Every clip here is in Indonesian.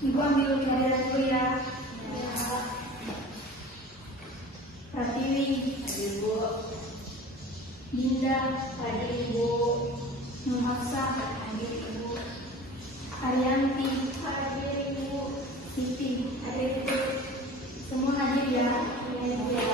Ibu ambil cairan dulu ya. Pratiwi, Hadir Ibu. Dinda, Hadir Ibu. Nuhasa, Hadir Ibu. Arianti, Hadir Ibu. Siti, Hadir Ibu. semua hadir ya. Ya.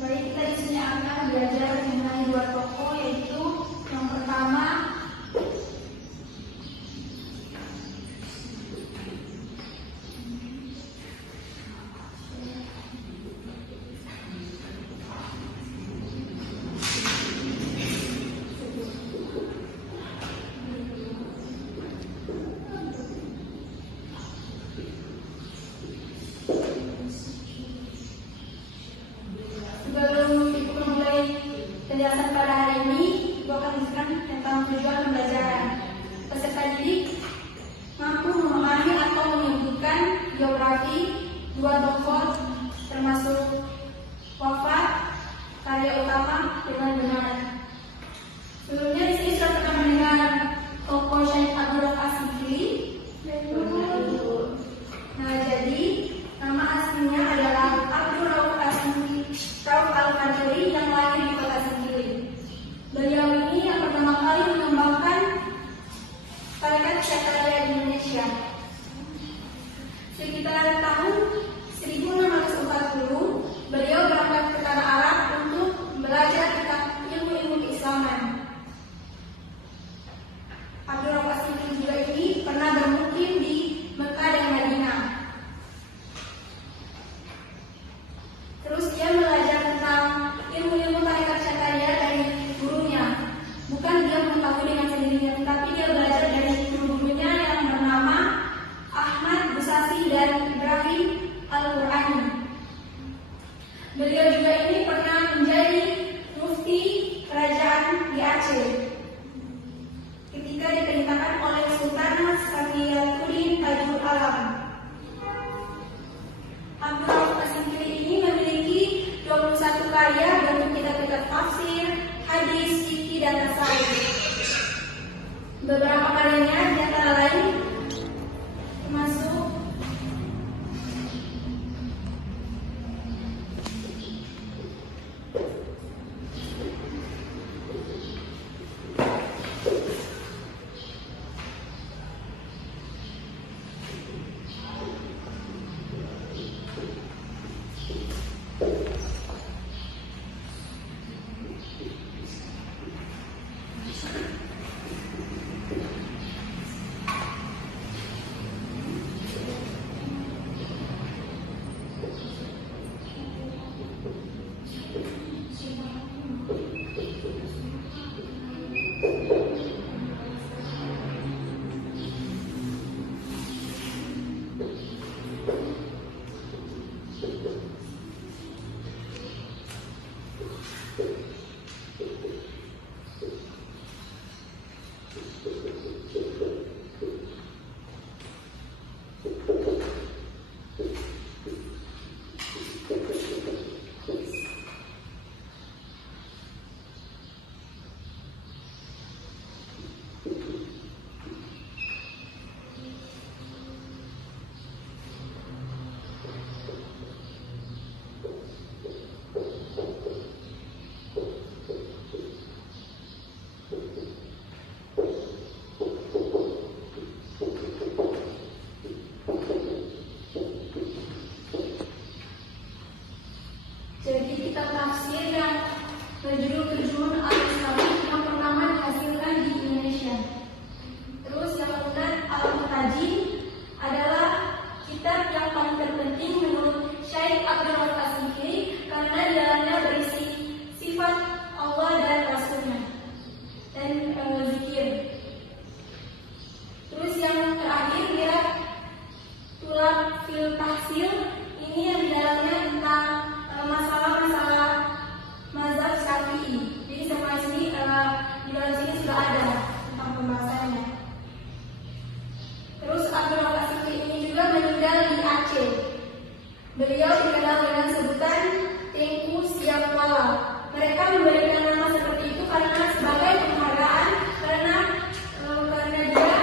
Baik, kita di sini akan belajar mengenai dua tokoh, yaitu yang pertama sebelum Ibu memulai penjelasan pada hari ini, Ibu akan menjelaskan tentang tujuan pembelajaran. Peserta didik mampu memahami atau menyebutkan biografi dua tokoh termasuk wafat, karya utama dengan benar. Sebelumnya di sini sudah pernah mendengar tokoh Syekh Abdul Rauf Asy-Syikili. Nah, jadi nama aslinya adalah Abdul Rauf Al-Qadiri yang lahir di kota Sendiri. Beliau ini yang pertama kali mengembangkan tarekat Syadzaliyah di Indonesia. Sekitar tahun 1640, beliau berangkat ke tanah Arab untuk belajar tentang ilmu-ilmu keislaman. Abdul Rauf Asy-Syikili juga ini pernah bermukim di Mekah dan Madinah. Terus dia belajar tentang ilmu-ilmu tarekat Syadzaliyah dari gurunya. Bukan dia mengetahui dengan sendirinya, tetapi dia belajar dari guru-gurunya yang bernama Ahmad Busasi dan Ibrahim Al-Qurani. Beliau juga ini pernah menjadi mufti kerajaan di Aceh ketika diperintahkan oleh Sultan Samiyatuddin Tajul Alam. Abdul Rauf Asy-Syikili ini memiliki 21 karya bentuk kitab-kitab tafsir, hadis, fikih, dan tasawuf. Beberapa karyanya di antara lain termasuk kitab tafsir yang berjudul Turjuman Al-Islami yang pertama dihasilkan di Indonesia. Terus yang kedua, Al-Mutajim adalah kitab yang paling terpenting menurut Syekh Abdul Rauf Asy-Syikili karena di dalamnya berisi sifat Allah dan Rasulnya dan zikir. Terus yang terakhir Mirat Tulab fil Tahsil, ini yang di dalamnya tentang masalah-masalah mazhab Syafi'i. Jadi semua isinya kuala. Mereka memberikan nama seperti itu karena sebagai penghargaan, karena dia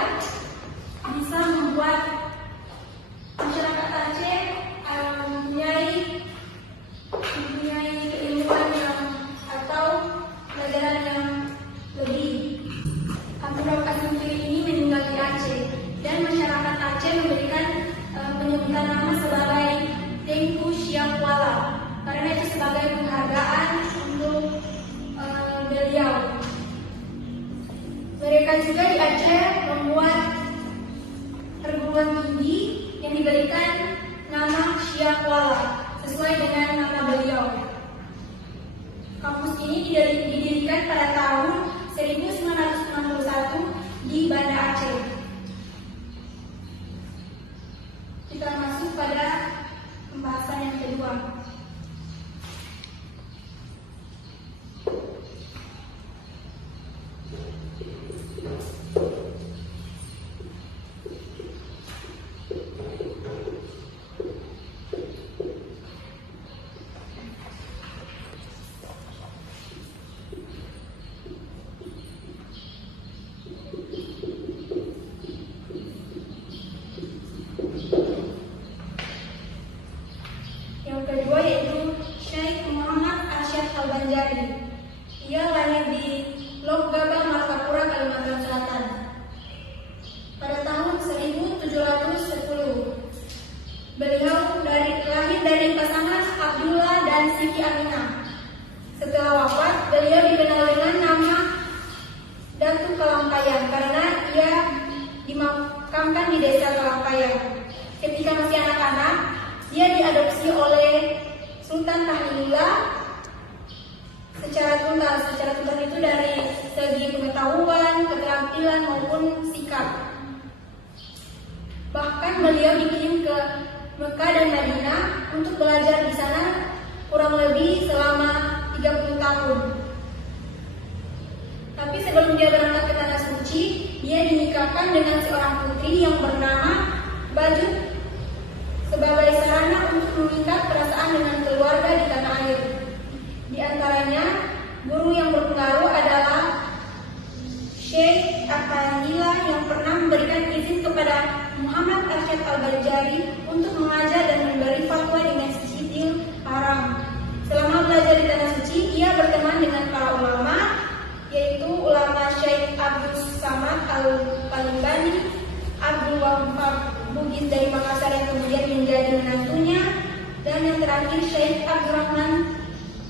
bisa membuat masyarakat Aceh mempunyai keilmuan atau pelajaran yang lebih. Abdul Asmiri ini meninggal di Aceh dan masyarakat Aceh memberikan penyebutan nama sebagai Tengku Syah Kuala karena itu sebagai penghargaan untuk beliau. Mereka juga di Aceh membuat perguruan tinggi yang diberikan nama Syah Kuala sesuai dengan nama beliau. Kampus ini didirikan pada tahun 1961 di Banda Aceh. Kita masuk pada pembahasan yang kedua. Yang kedua yaitu Syekh Muhammad Arsyad Al-Banjari. Ia lahir di Lok Gabah, Martapura, Kalimantan Selatan pada tahun 1710. Beliau lahir dari pasangan Abdullah dan Siti Aminah. Setelah wafat, beliau dikenal dengan nama Datu Kelampayan karena ia dimakamkan di desa Kelampayan. Ketika masih anak-anak, dia diadopsi oleh Sultan Tahlilullah secara tuntas itu dari segi pengetahuan, keterampilan maupun sikap. Bahkan beliau dikirim ke Mekah dan Madinah untuk belajar di sana kurang lebih selama 30 tahun. Tapi sebelum dia berangkat ke Tanah Suci, dia dinikahkan dengan seorang putri yang bernama Bajut sebagai sarana untuk mengikat perasaan dengan keluarga di tanah air. Di antaranya, guru yang berpengaruh adalah Syekh Akandila yang pernah memberikan izin kepada Muhammad Arsyad Al-Banjari untuk mengajar dan memberi fatwa dengan sisitil haram. Selama belajar di Tanah Suci, ia berteman dengan para ulama, yaitu ulama Syekh Abdul Samad Al-Palimbani, Abdul Wahab Bugis dari Makassar yang kemudian menjadi menantunya, dan yang terakhir Syekh Abdurrahman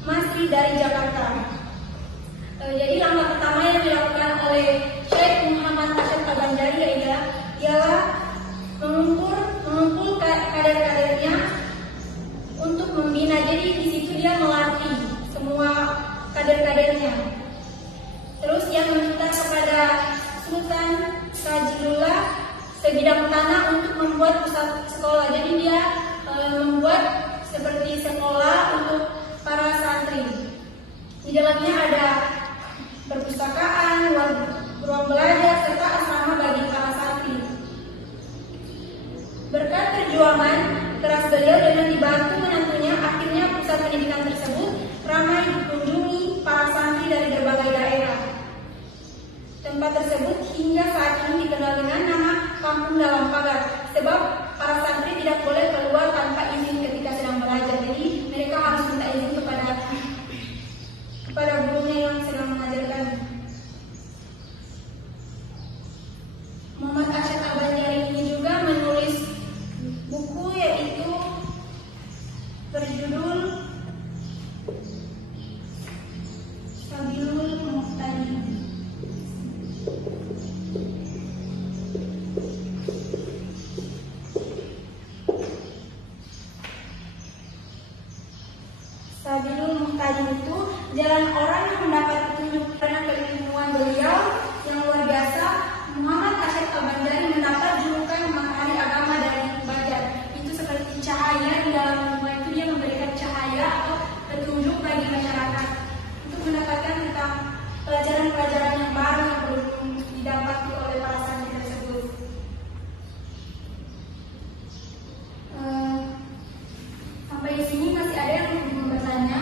Masri dari Jakarta. Jadi langkah pertama yang dilakukan oleh Syekh Muhammad Arsyad Al-Banjari ialah mengumpul kader-kadernya untuk membina. Jadi di situ dia melatih semua kader-kadernya. Terus ia meminta kepada Sultan Sajidullah sebidang tanah untuk membuat pusat sekolah. Jadi dia membuat seperti sekolah untuk para santri. Di dalamnya ada perpustakaan, ruang belajar, serta asrama bagi para santri. Berkat perjuangan keras beliau dengan dibantu menantunya, akhirnya pusat pendidikan tersebut ramai dikunjungi para santri dari berbagai daerah. Tempat tersebut hingga saat ini dikenal dengan nama Kampung Dalam Pagar, sebab para santri tidak boleh keluar tanpa izin ketika sedang belajar. Jadi mereka harus minta izin kepada gurunya yang sedang mengajarkan. Muhammad Arsyad Al-Banjari ini juga menulis buku yaitu berjudul Sabilul Muhtadi. Sabilul Muhtadi itu jalan orang yang mendapat petunjuk karena keilmuan beliau yang luar biasa. Muhammad Arsyad Al-Banjari mendapat julukan matahari agama dari Baghdad. Itu seperti cahaya di dalam ilmu itu, dia memberikan cahaya atau petunjuk bagi masyarakat untuk mendapatkan tentang pelajaran-pelajaran yang baru yang belum didapati oleh para santri tersebut. Sampai di sini masih ada yang bertanya?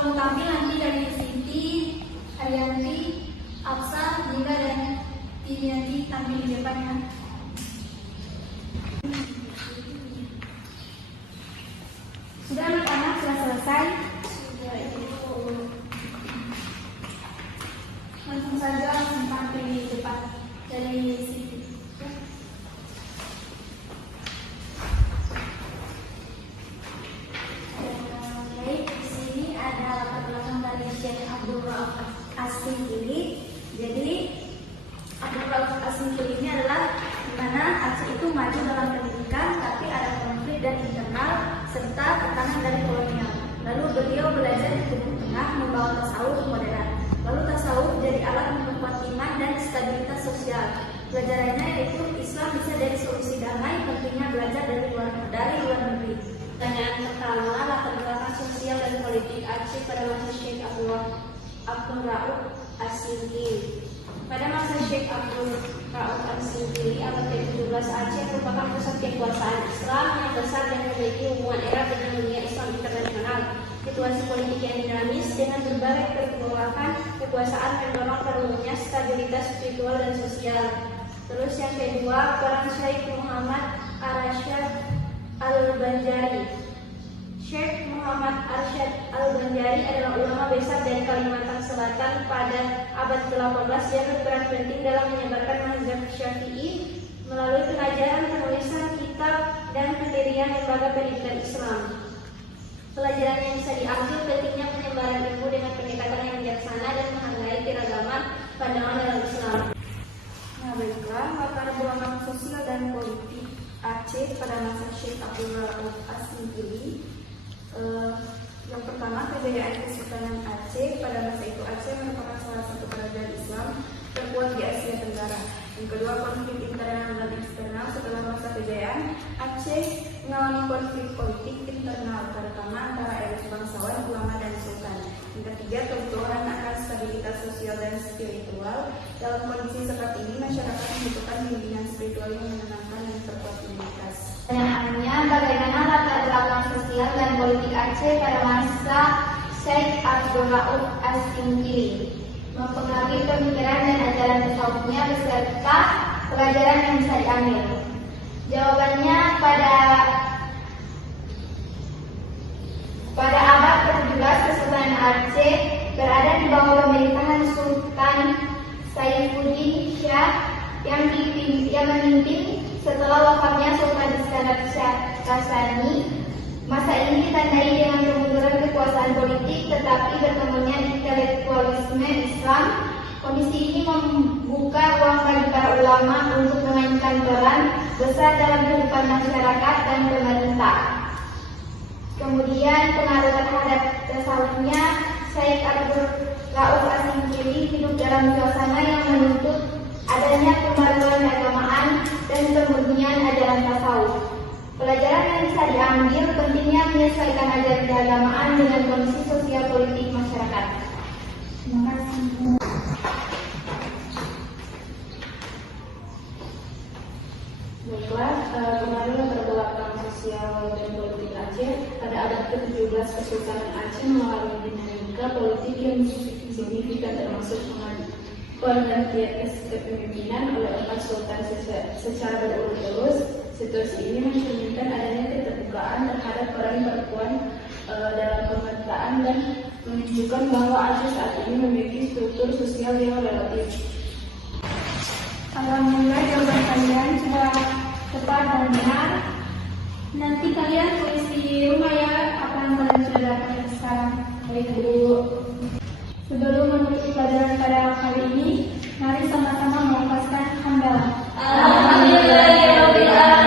Kalau mau tampil nanti dari Siti, Arianti, Afsa, Dinda, dan Tiniati tampil di depannya. Sudah anak-anak sudah selesai? Langsung saja langsung tampil di depan dari Siti. Baik, di sini ada latar belakang dari Syekh Abdul Rauf As-Singkili. Jadi Abdul Rauf As-Singkili ini adalah di mana Aceh itu maju dalam pendidikan, tapi ada konflik dan internal serta tekanan dari kolonial. Lalu beliau belajar di Timur Tengah membawa tasawuf moderat. Lalu tasawuf jadi alat memperkuat iman dan stabilitas sosial. Pelajarannya yaitu Islam bisa dari solusi damai, pentingnya belajar dari luar negeri. Pertanyaan pertama, latar belakang sosial dan politik Aceh pada masa Syekh Abdul Rauf As-Singkili. Pada masa Syekh Abdul Rauf As-Singkili, abad ke-17, Aceh merupakan pusat kekuasaan Islam yang besar dan memiliki hubungan erat dengan dunia Islam internasional. Situasi politik yang dinamis dengan berbagai pergolakan kekuasaan mendorong perlunya stabilitas spiritual dan sosial. Terus yang kedua, peran Syekh Muhammad Arsyad Al-Banjari. Syekh Muhammad Arsyad Al-Banjari adalah ulama besar dari Kalimantan Selatan pada abad ke-18 yang berperan penting dalam menyebarkan mazhab Syafi'i melalui pengajaran, penulisan kitab, dan pendirian lembaga pendidikan Islam. Pelajaran yang bisa diambil pentingnya penyebaran ilmu dengan pendekatan yang bijaksana dan menghargai keragaman pandangan dalam Islam. Nah, baiklah, latar belakang sosial dan politik Aceh pada masa Syekh Abdul Rauf As-Singkili. Yang pertama, kejayaan Kesultanan Aceh. Pada masa itu Aceh merupakan salah satu kerajaan Islam terkuat di Asia Tenggara. Yang kedua, konflik internal dan eksternal. Setelah masa kejayaan, Aceh mengalami konflik politik internal, terutama antara elit bangsawan, ulama, dan sultan. Yang ketiga, kebutuhan akan stabilitas sosial dan spiritual. Dalam kondisi seperti ini, masyarakat membutuhkan bimbingan spiritual yang menenangkan dan memperkuat imunitas. Pertanyaannya, bagaimana latar belakang sosial dan politik Aceh pada masa Syekh Abdul Rauf As-Singkili? Mempengaruhi pemikiran dan ajaran tasawufnya beserta pelajaran yang bisa diambil. Jawabannya pada abad ke-17 Kesultanan Aceh berada di bawah pemerintahan Sultan Saifuddin Shah yang memimpin setelah wafatnya Sultan Iskandar Kasani. Masa ini ditandai dengan kemunduran kekuasaan politik tetapi berkembangnya intelektualisme Islam. Kondisi ini membuka ruang bagi para ulama untuk memainkan peran besar dalam kehidupan masyarakat dan pemerintah. Kemudian pengaruh terhadap tasawufnya, Syekh Abdul Rauf As-Singkili hidup dalam suasana yang menuntut adanya pembaruan keagamaan dan pemurnian ajaran tasawuf. Pelajaran yang bisa diambil pentingnya menyesuaikan ajaran keagamaan dengan kondisi sosial politik masyarakat. Terima kasih. Baiklah, kemarin latar belakang sosial dan politik Aceh pada abad ke-17 Kesultanan Aceh mengalami dinamika politik yang signifikan termasuk pergantian kepemimpinan oleh 4 sultan secara berurut-urut. Situasi ini mencerminkan adanya keterbukaan terhadap peran perempuan dalam pemerintahan dan menunjukkan bahwa Aceh saat ini memiliki struktur sosial yang relatif. Alhamdulillah, jawaban kalian sudah tepat dan benar. Nanti kalian tulis di rumah ya apa yang kalian sudah dapatkan sekarang. Baik Bu. Sebelum menutup pelajaran pada kali ini, mari sama-sama melafazkan hamdalah. Alhamdulillah.